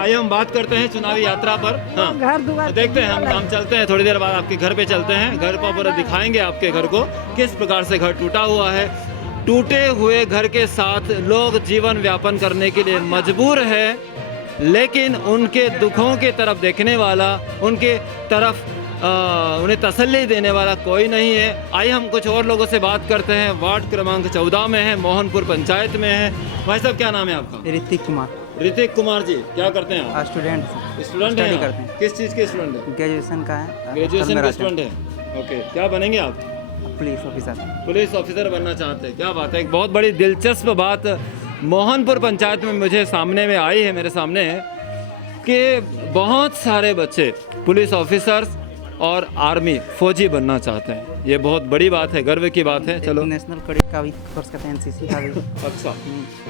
आइए हम बात करते हैं चुनावी यात्रा पर। हाँ, घर दुआर देखते हैं हम चलते हैं, थोड़ी देर बाद आपके घर पे चलते हैं। घर पर पूरा दिखाएंगे आपके घर को, किस प्रकार से घर टूटा हुआ है। टूटे हुए घर के साथ लोग जीवन व्यापन करने के लिए मजबूर है, लेकिन उनके दुखों की तरफ देखने वाला, उनके तरफ उन्हें तसल्ली देने वाला कोई नहीं है। आइए हम कुछ और लोगों से बात करते हैं। वार्ड क्रमांक 14 में है, मोहनपुर पंचायत में है। भाई साहब क्या नाम है आपका? ऋतिक कुमार। ऋतिक कुमार जी, क्या करते हैं आप? स्टूडेंट स्टूडेंट स्टडी हैं करते आप? हैं। किस चीज़ के स्टूडेंट हैं? ग्रेजुएशन का है। ग्रेजुएशन के स्टूडेंट हैं। ओके, क्या बनेंगे आप? Police officer. पुलिस ऑफिसर बनना चाहते हैं, क्या बात है। एक बहुत बड़ी दिलचस्प बात मोहनपुर पंचायत में मुझे सामने में आई है, मेरे सामने है कि बहुत सारे बच्चे पुलिस ऑफिसर्स और आर्मी फौजी बनना चाहते हैं। ये बहुत बड़ी बात है, गर्व की बात है। चलो, नेशनल कैडेट का भी कोर्स करते हैं, एनसीसी का भी। अच्छा,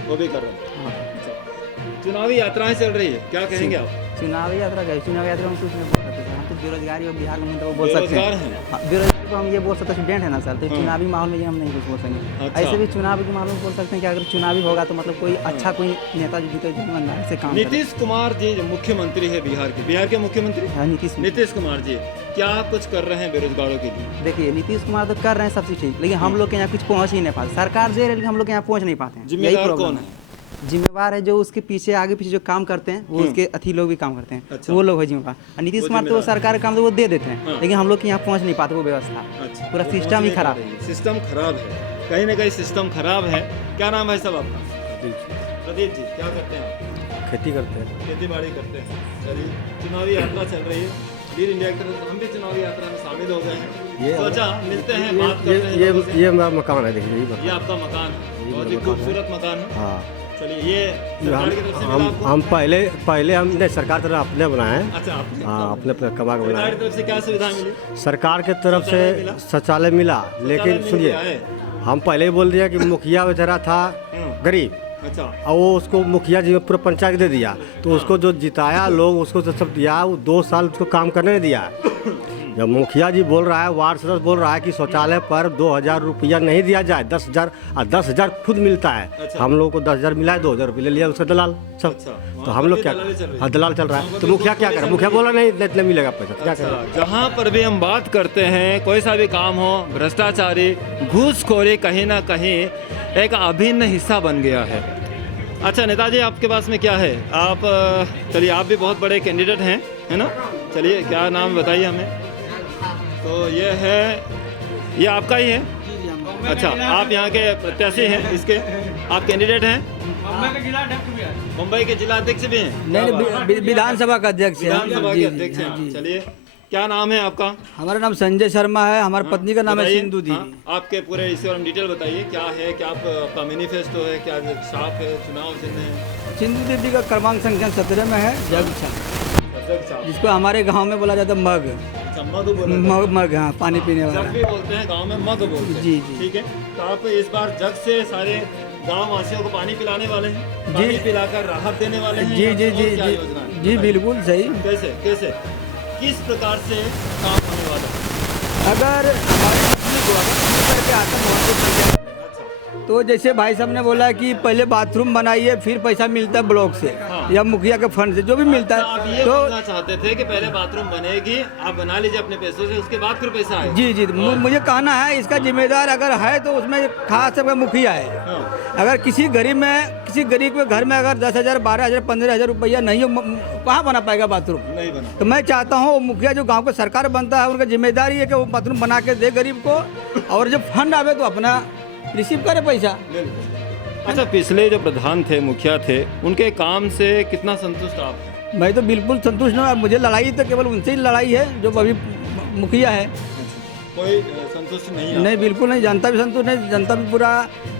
वो भी कर रहे हैं। हाँ। अच्छा, चुनावी यात्राएं चल रही है, क्या कहेंगे आप? चुनावी यात्रा गए, चुनावी यात्रा हम कुछ नहीं बोल सकते सर। हम तो बेरोजगारी और बिहार में तो बोल सकते बेरोजगार हैं। हैं। हाँ, बेरोजगारी को हम ये बोल सकते हैं, स्टूडेंट है ना सर, तो चुनावी माहौल में ये हम नहीं कुछ बोल सकेंगे। अच्छा। ऐसे भी चुनाव के माहौल में बोल सकते हैं कि अगर चुनावी होगा तो मतलब कोई अच्छा कोई नेता जो जीते जो ईमानदारी से काम करे। नीतीश कुमार जी जो मुख्यमंत्री है बिहार के मुख्यमंत्री हाँ, नीतीश कुमार जी क्या कुछ कर रहे हैं बेरोजगारों के लिए? देखिए, नीतीश कुमार तो कर रहे हैं सब चीज़ ठीक, लेकिन हम लोग के यहाँ कुछ पहुँच ही नहीं पाते। सरकार दे रही है लेकिन हम लोग के यहाँ पहुँच नहीं पाते हैं। यही जिम्मेदार प्रॉब्लम कौन है। है? जिम्मेवार है जो उसके पीछे आगे पीछे जो काम करते हैं, वो उसके अथी लोग भी काम करते हैं। अच्छा। वो लोग है जिम्मेवार। और नीतीश वो कुमार तो वो जिम्मेदार। सरकार का काम तो वो दे देते हैं, हाँ। लेकिन हम लोग के यहाँ पहुँच नहीं पाते वो व्यवस्था। अच्छा, पूरा वो सिस्टम ही पहुंच नहीं खराब पा है। रही है। सिस्टम खराब है, कहीं ना कहीं सिस्टम खराब है। क्या नाम है साहब आपका? प्रदीप जी, क्या करते हैं आप? खेती करते हैं। खेती बाड़ी करते हैं। चलिए, चुनावी यात्रा चल रही है लीड इंडिया की तरफ, हम भी चुनावी यात्रा में शामिल हो गए हैं। ये- सोचा मिलते हैं, बात करते हैं लोगों से। ये मेरा मकान है, देखिए यही मकान। ये आपका मकान है, ये बहुत ही मेरा मकान खूबसूरत मकान है। हाँ, चलिए, ये सरकार की तरफ से मिला आपको? हम पहले हमने सरकार तरफ अपने बनाए हैं। अच्छा, आपने हाँ, अपने कमा के सरकार बनाए की तरफ से क्या सुविधा मिली? हैं। सरकार के तरफ शौचालय मिला? से शौचालय मिला, लेकिन मिल सुनिए, गया है? हम पहले ही बोल दिया कि मुखिया बेचारा था गरीब, अच्छा, और वो उसको मुखिया जी पूरा पंचायत दे दिया, तो उसको जो जिताया लोग उसको तो सब दिया, वो 2 साल उसको काम करने नहीं दिया। जब मुखिया जी बोल रहा है, वार्ड सदस्य बोल रहा है कि शौचालय पर 2000 रुपया नहीं दिया जाए, 10,000 और 10,000 खुद मिलता है। अच्छा। हम लोग को 10,000 मिला है, 2,000 रुपये ले लिया उसका दलाल सब। अच्छा, तो वहाँ हम पर लोग भी क्या, दलाली चल रही है। हाँ दलाल चल रहा वहाँ है। पर तो भी मुखिया क्या पुलिस करे, चल मुखिया रही है। बोला नहीं इतना मिलेगा पैसा, तो क्या अच्छा, करें। जहाँ पर भी हम बात करते हैं, कोई सा भी काम हो, भ्रष्टाचारी, घूसखोरी कहीं ना कहीं एक अभिन्न हिस्सा बन गया है। अच्छा नेताजी, आपके पास में क्या है? आप चलिए, आप भी बहुत बड़े कैंडिडेट हैं, है ना? चलिए, क्या नाम बताइए हमें। तो ये आपका ही है? अच्छा, आप यहाँ के प्रत्याशी हैं इसके, आप कैंडिडेट हैं? मुंबई के जिला अध्यक्ष भी हैं? नहीं, विधानसभा का अध्यक्ष है। विधानसभा के जी, अध्यक्ष जी, हैं आप। जी। चलिए, क्या नाम है आपका? हमारा नाम संजय शर्मा है, हमारी पत्नी का नाम है बताइए। सिंधु हाँ, दीदी। आपके पूरे इस बारे में डिटेल बताइए, क्या है, क्या आपका मैनिफेस्टो है, क्या छाप है, चुनाव चिन्ह है? सिंधु दीदी का क्रमांक संख्या 17 में है, जग छाप, जिसको हमारे गांव में बोला जाता है मग। अच्छा, मग बोला मग, हाँ, पानी पीने जग वाला। भी बोलते हैं, गांव में मग बोलते हैं। जी, जी। ठीक है, तो आप इस बार जग से सारे गांव वासियों को पानी पिलाने वाले हैं, पानी पिलाकर राहत देने वाले हैं? जी या जी और जी क्या जी योजना है? जी, बताइए। बिल्कुल सही। कैसे किस प्रकार से काम होने वाला है? अगर हमारे पत्नी को अगर फोन करके आता मोहनपुर पंचायत, अच्छा, तो जैसे भाई साहब ने बोला कि पहले बाथरूम बनाइए, फिर पैसा मिलता है ब्लॉक से हाँ। या मुखिया के फंड से, जो भी मिलता अच्छा, आप है। ये तो बोलना चाहते थे कि पहले बाथरूम बनेगी, आप बना लीजिए अपने पैसों से, उसके बाद फिर पैसा आएगा। जी जी, मुझे कहना है इसका जिम्मेदार अगर है तो उसमें खास सबका मुखिया है। हाँ, अगर किसी गरीब के घर में अगर 10,000, 12,000, 15,000 रुपया नहीं हो, कहाँ बना पाएगा बाथरूम? नहीं बना। तो मैं चाहता हूँ वो मुखिया जो गांव का सरकार बनता है, उनका जिम्मेदारी है कि वो बाथरूम बना के दे गरीब को, और जब फंड आवे तो अपना रिसीव करे पैसा। बिल्कुल। अच्छा, पिछले जो प्रधान थे, मुखिया थे, उनके काम से कितना संतुष्ट आप हैं? मैं तो बिल्कुल संतुष्ट नहीं हूँ। मुझे लड़ाई तो केवल उनसे ही लड़ाई है जो अभी मुखिया है। कोई संतुष्ट नहीं है? नहीं, बिल्कुल नहीं। जनता भी संतुष्ट नहीं, जनता भी पूरा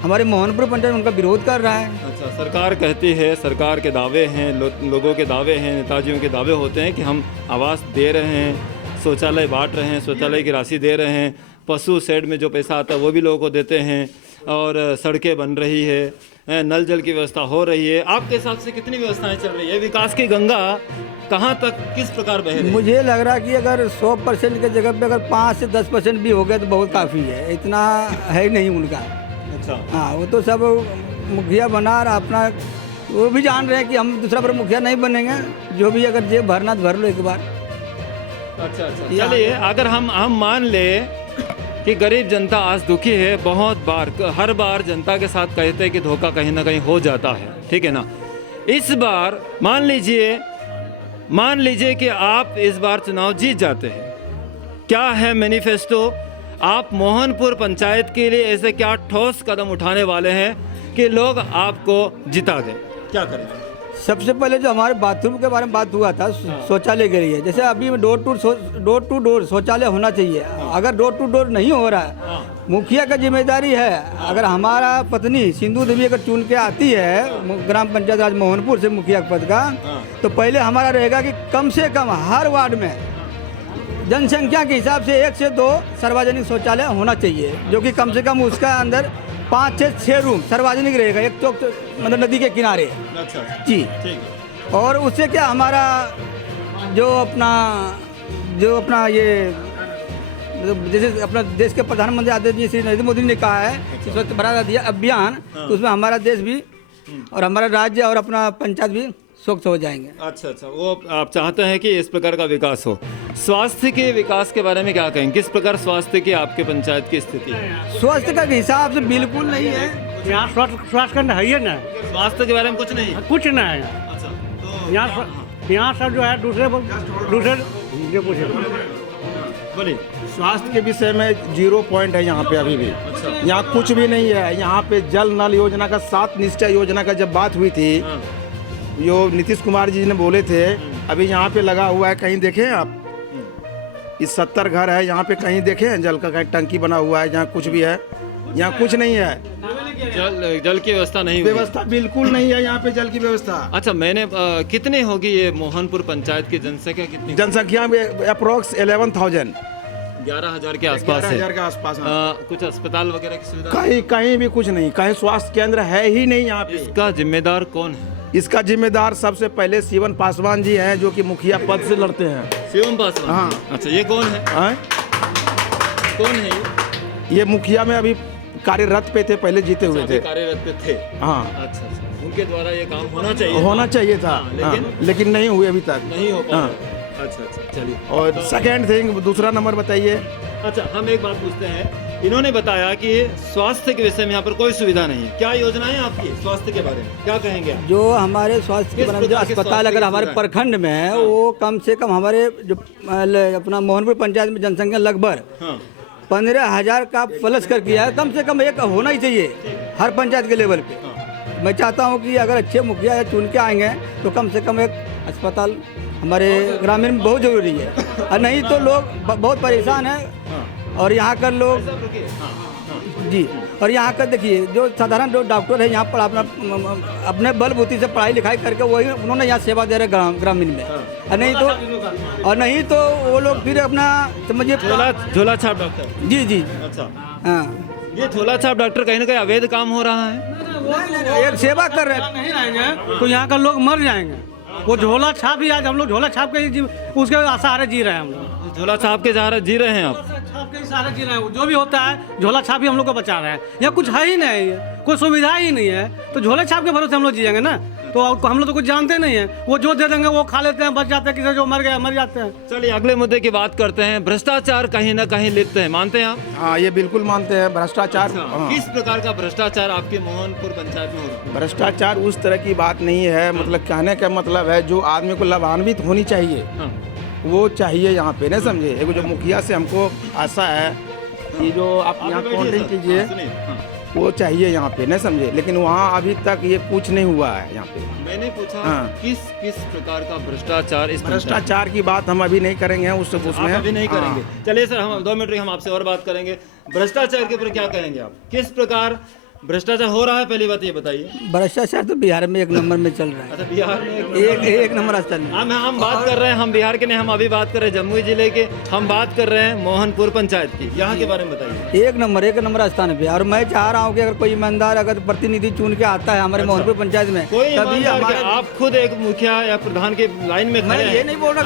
हमारे मोहनपुर पंचायत उनका विरोध कर रहा है। अच्छा, सरकार कहती है, सरकार के दावे हैं, लोगों के दावे हैं, नेताजियों के दावे होते हैं कि हम आवास दे रहे हैं, शौचालय बांट रहे हैं, शौचालय की राशि दे रहे हैं, पशु शेड में जो पैसा आता है वो भी लोगों को देते हैं, और सड़कें बन रही है, नल जल की व्यवस्था हो रही है। आपके हिसाब से कितनी व्यवस्थाएं चल रही है? विकास की गंगा कहाँ तक, किस प्रकार बह रही है? मुझे लग रहा है कि अगर 100% की जगह पे अगर 5 से 10% भी हो गया तो बहुत काफ़ी है, इतना है नहीं उनका। अच्छा, हाँ, वो तो सब मुखिया बना और अपना वो भी जान रहे हैं कि हम दूसरा बार मुखिया नहीं बनेंगे, जो भी अगर जेब भरना तो भर लो एक बार। अच्छा अच्छा, चलिए अगर हम मान ले कि गरीब जनता आज दुखी है, बहुत बार हर बार जनता के साथ कहते हैं कि धोखा कहीं ना कहीं हो जाता है, ठीक है ना। इस बार मान लीजिए कि आप इस बार चुनाव जीत जाते हैं, क्या है मैनिफेस्टो? आप मोहनपुर पंचायत के लिए ऐसे क्या ठोस कदम उठाने वाले हैं कि लोग आपको जिता दें? क्या करेंगे? सबसे पहले जो हमारे बाथरूम के बारे में बात हुआ था, शौचालय के लिए, जैसे अभी डोर टू डोर शौचालय होना चाहिए। अगर डोर टू डोर नहीं हो रहा है, मुखिया का जिम्मेदारी है। अगर हमारा पत्नी सिंधु देवी अगर चुन के आती है ग्राम पंचायत राज मोहनपुर से मुखिया पद का, तो पहले हमारा रहेगा कि कम से कम हर वार्ड में जनसंख्या के हिसाब से 1 से 2 सार्वजनिक शौचालय होना चाहिए, जो कि कम से कम उसका अंदर 5 से 6 रूम सार्वजनिक रहेगा, एक चौक मतलब नदी के किनारे। अच्छा जी। ठीक है। और उससे क्या हमारा जो अपना ये मतलब जैसे अपना देश के प्रधानमंत्री आदरणीय श्री नरेंद्र मोदी ने कहा है कि स्वच्छ भारत अभियान, तो उसमें हमारा देश भी और हमारा राज्य और अपना पंचायत भी स्वच्छ हो जाएंगे। अच्छा अच्छा, वो आप चाहते हैं कि इस प्रकार का विकास हो। स्वास्थ्य के विकास के बारे में क्या कहेंगे? किस प्रकार स्वास्थ्य की आपके पंचायत की स्थिति है? स्वास्थ्य का हिसाब से बिल्कुल नहीं है यहाँ। स्वास्थ्य केंद्र है ही ना, स्वास्थ्य के बारे में कुछ नहीं? कुछ ना है अच्छा, तो यहाँ सब जो है दूसरे ये पूछे। बोलिए। स्वास्थ्य के विषय में 0 पॉइंट है यहाँ पे अभी भी। यहाँ कुछ भी नहीं है। यहाँ पे जल नल योजना का 7 निश्चय योजना का जब बात हुई थी, जो नीतीश कुमार जी ने बोले थे, अभी यहाँ पे लगा हुआ है, कहीं देखे हैं आप? इस 70 घर है, यहाँ पे कहीं देखे हैं जल का कहीं टंकी बना हुआ है? यहाँ कुछ भी है? यहाँ कुछ नहीं है। जल की व्यवस्था नहीं हुई। व्यवस्था बिल्कुल नहीं है यहाँ पे, जल की व्यवस्था। अच्छा, मैंने कितनी होगी ये मोहनपुर पंचायत की जनसंख्या कितनी? जनसंख्या में अप्रोक्स 11,000 11,000 के आसपास है। 11,000 के आसपास है। कुछ अस्पताल वगैरह की सुविधा? कहीं भी कुछ नहीं, कहीं स्वास्थ्य केंद्र है ही नहीं यहाँ पे। इसका जिम्मेदार कौन है? इसका जिम्मेदार सबसे पहले शिवन पासवान जी हैं, जो कि मुखिया पद से लड़ते हैं। शिवम पासवान? हाँ। अच्छा, ये कौन है? कौन है ये मुखिया में अभी कार्यरत पे थे, पहले जीते हुए थे। कार्यरत पे थे। हाँ। अच्छा अच्छा, उनके द्वारा ये काम होना चाहिए था। लेकिन लेकिन नहीं हुए अभी तक। नहीं हो पाया। अच्छा अच्छा, चलिए। और सेकंड थिंग, दूसरा नंबर बताइए। अच्छा, हम एक बात पूछते हैं। इन्होंने बताया कि स्वास्थ्य के विषय में यहाँ पर कोई सुविधा नहीं है। क्या योजनाएं आपकी स्वास्थ्य के बारे में, क्या कहेंगे आप? जो हमारे स्वास्थ्य के बारे में जो अस्पताल अगर हमारे प्रखंड में है, वो कम से कम हमारे जो अपना मोहनपुर पंचायत में जनसंख्या लगभग 15,000 का प्लस कर किया है। कम से कम एक होना ही चाहिए हर पंचायत के लेवल पे। मैं चाहता हूँ कि अगर अच्छे मुखिया चुन के आएंगे तो कम से कम एक अस्पताल हमारे ग्रामीण में बहुत ज़रूरी है, और नहीं तो लोग बहुत परेशान हैं। और यहाँ का लोग जी, और यहाँ का देखिए जो साधारण जो डॉक्टर है यहाँ पर अपने बलबूती से पढ़ाई लिखाई करके वही उन्होंने यहाँ सेवा दे रहे ग्रामीण में। और नहीं तो वो लोग फिर अपना समझिए झोला छाप डॉक्टर। जी जी। अच्छा, हाँ, ये झोला छाप डॉक्टर कहीं ना कहीं अवैध काम हो रहा है। एक सेवा कर रहे हैं। नहीं रहेंगे तो यहाँ का लोग मर जाएंगे। वो झोला छाप ही, आज हम लोग झोला छाप के उसके सहारे जी रहे हैं। हम लोग झोला छाप के सहारे जी रहे हैं आप? छाप के सहारे जी रहे हैं। जो भी होता है झोला छाप ही हम लोग को बचा रहे हैं। यहाँ कुछ है ही नहीं, कोई सुविधा ही नहीं है, तो झोला छाप के भरोसे हम लोग जिएंगे ना। तो हम लोग तो कुछ जानते नहीं है, वो जो दे देंगे वो खा लेते हैं, बच जाते हैं। किसी जो मर गया मर जाते हैं। चलिए अगले मुद्दे की बात करते हैं। भ्रष्टाचार कहीं ना कहीं लिप्त है, मानते हैं आप? हाँ, ये बिल्कुल मानते हैं भ्रष्टाचार। हाँ। किस प्रकार का भ्रष्टाचार आपके मोहनपुर पंचायत में हो रहा है? भ्रष्टाचार उस तरह की बात नहीं है, मतलब कहने का मतलब है जो आदमी को लाभान्वित होनी चाहिए वो चाहिए यहाँ पे, नहीं समझे? एक जो मुखिया से हमको आशा है कि जो आप यहाँ काउंटिंग कीजिए वो चाहिए यहाँ पे, नहीं समझे? लेकिन वहाँ अभी तक ये कुछ नहीं हुआ है यहाँ पे। मैंने पूछा हाँ। किस प्रकार का भ्रष्टाचार? इस भ्रष्टाचार की बात हम अभी नहीं करेंगे, उसमें अभी नहीं करेंगे। चलिए सर, हम 2 मिनट हम आपसे और बात करेंगे। भ्रष्टाचार के ऊपर क्या कहेंगे आप? किस प्रकार भ्रष्टाचार हो रहा है, पहली बात ये बताइए। भ्रष्टाचार तो बिहार में 1 नंबर में चल रहा है। अच्छा, बिहार में एक नंबर स्थान है। हम बात कर रहे हैं, हम बिहार के नहीं, हम अभी बात कर रहे हैं जमुई जिले के। हम बात कर रहे हैं मोहनपुर पंचायत की, यहाँ के बारे में बताइए। 1 नंबर स्थान पे। और मैं चाह रहा हूँ कि अगर कोई ईमानदार अगर प्रतिनिधि चुन के आता है हमारे मोहनपुर पंचायत में, कोई तभी हमारे आप खुद एक मुखिया या प्रधान के लाइन में खड़े हैं। ये नहीं बोल रहा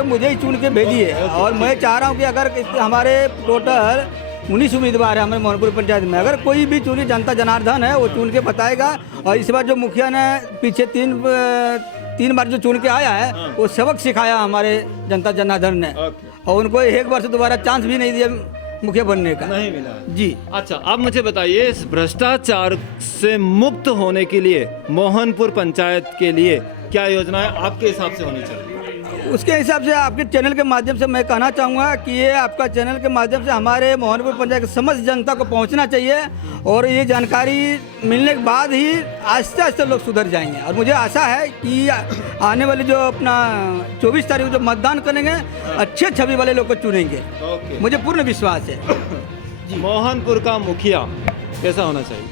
कि मुझे ही चुन के भेजिए। और मैं चाह रहा हूँ कि अगर हमारे टोटल 19 उम्मीदवार है हमारे मोहनपुर पंचायत में। अगर कोई भी चुनी जनता जनार्दन है वो चुन के बताएगा। और इस बार जो मुखिया ने पीछे तीन बार जो चुन के आया है वो सबक सिखाया हमारे जनता जनार्दन ने, और उनको एक बार से दोबारा चांस भी नहीं दिया मुखिया बनने का। नहीं मिला जी। अच्छा, अब मुझे बताइए इस भ्रष्टाचार से मुक्त होने के लिए मोहनपुर पंचायत के लिए क्या योजनाएं आपके हिसाब से होनी चाहिए? उसके हिसाब से आपके चैनल के माध्यम से मैं कहना चाहूँगा कि ये आपका चैनल के माध्यम से हमारे मोहनपुर पंचायत की समस्त जनता को पहुँचना चाहिए, और ये जानकारी मिलने के बाद ही आहिस्ते आहिस्ते लोग सुधर जाएंगे। और मुझे आशा है कि आने वाली जो अपना 24 तारीख को जो मतदान करेंगे अच्छे छवि वाले लोग को चुनेंगे, मुझे पूर्ण विश्वास है। मोहनपुर का मुखिया कैसा होना चाहिए?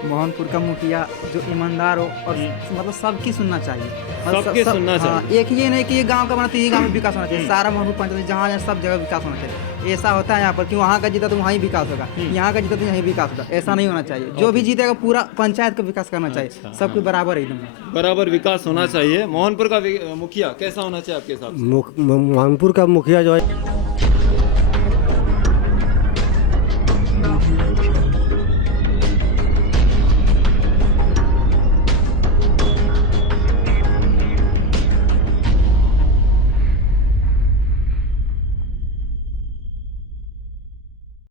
मोहनपुर का मुखिया जो ईमानदार हो और मतलब सबकी सुनना चाहिए। और सबकी सुनना चाहिए। एक ये नहीं कि ये गांव का बना तो ये गांव में विकास होना चाहिए, सारा मोहनपुर पंचायत जहाँ जहाँ सब जगह विकास होना चाहिए। ऐसा होता है यहाँ पर कि वहाँ का जीता तो वहाँ ही विकास होगा, यहाँ का जीता तो यहीं विकास होगा, ऐसा नहीं होना चाहिए। जो भी जीतेगा पूरा पंचायत का विकास करना चाहिए, सबको बराबर एकदम बराबर विकास होना चाहिए। मोहनपुर का मुखिया कैसा होना चाहिए आपके हिसाब से? मोहनपुर का मुखिया जो है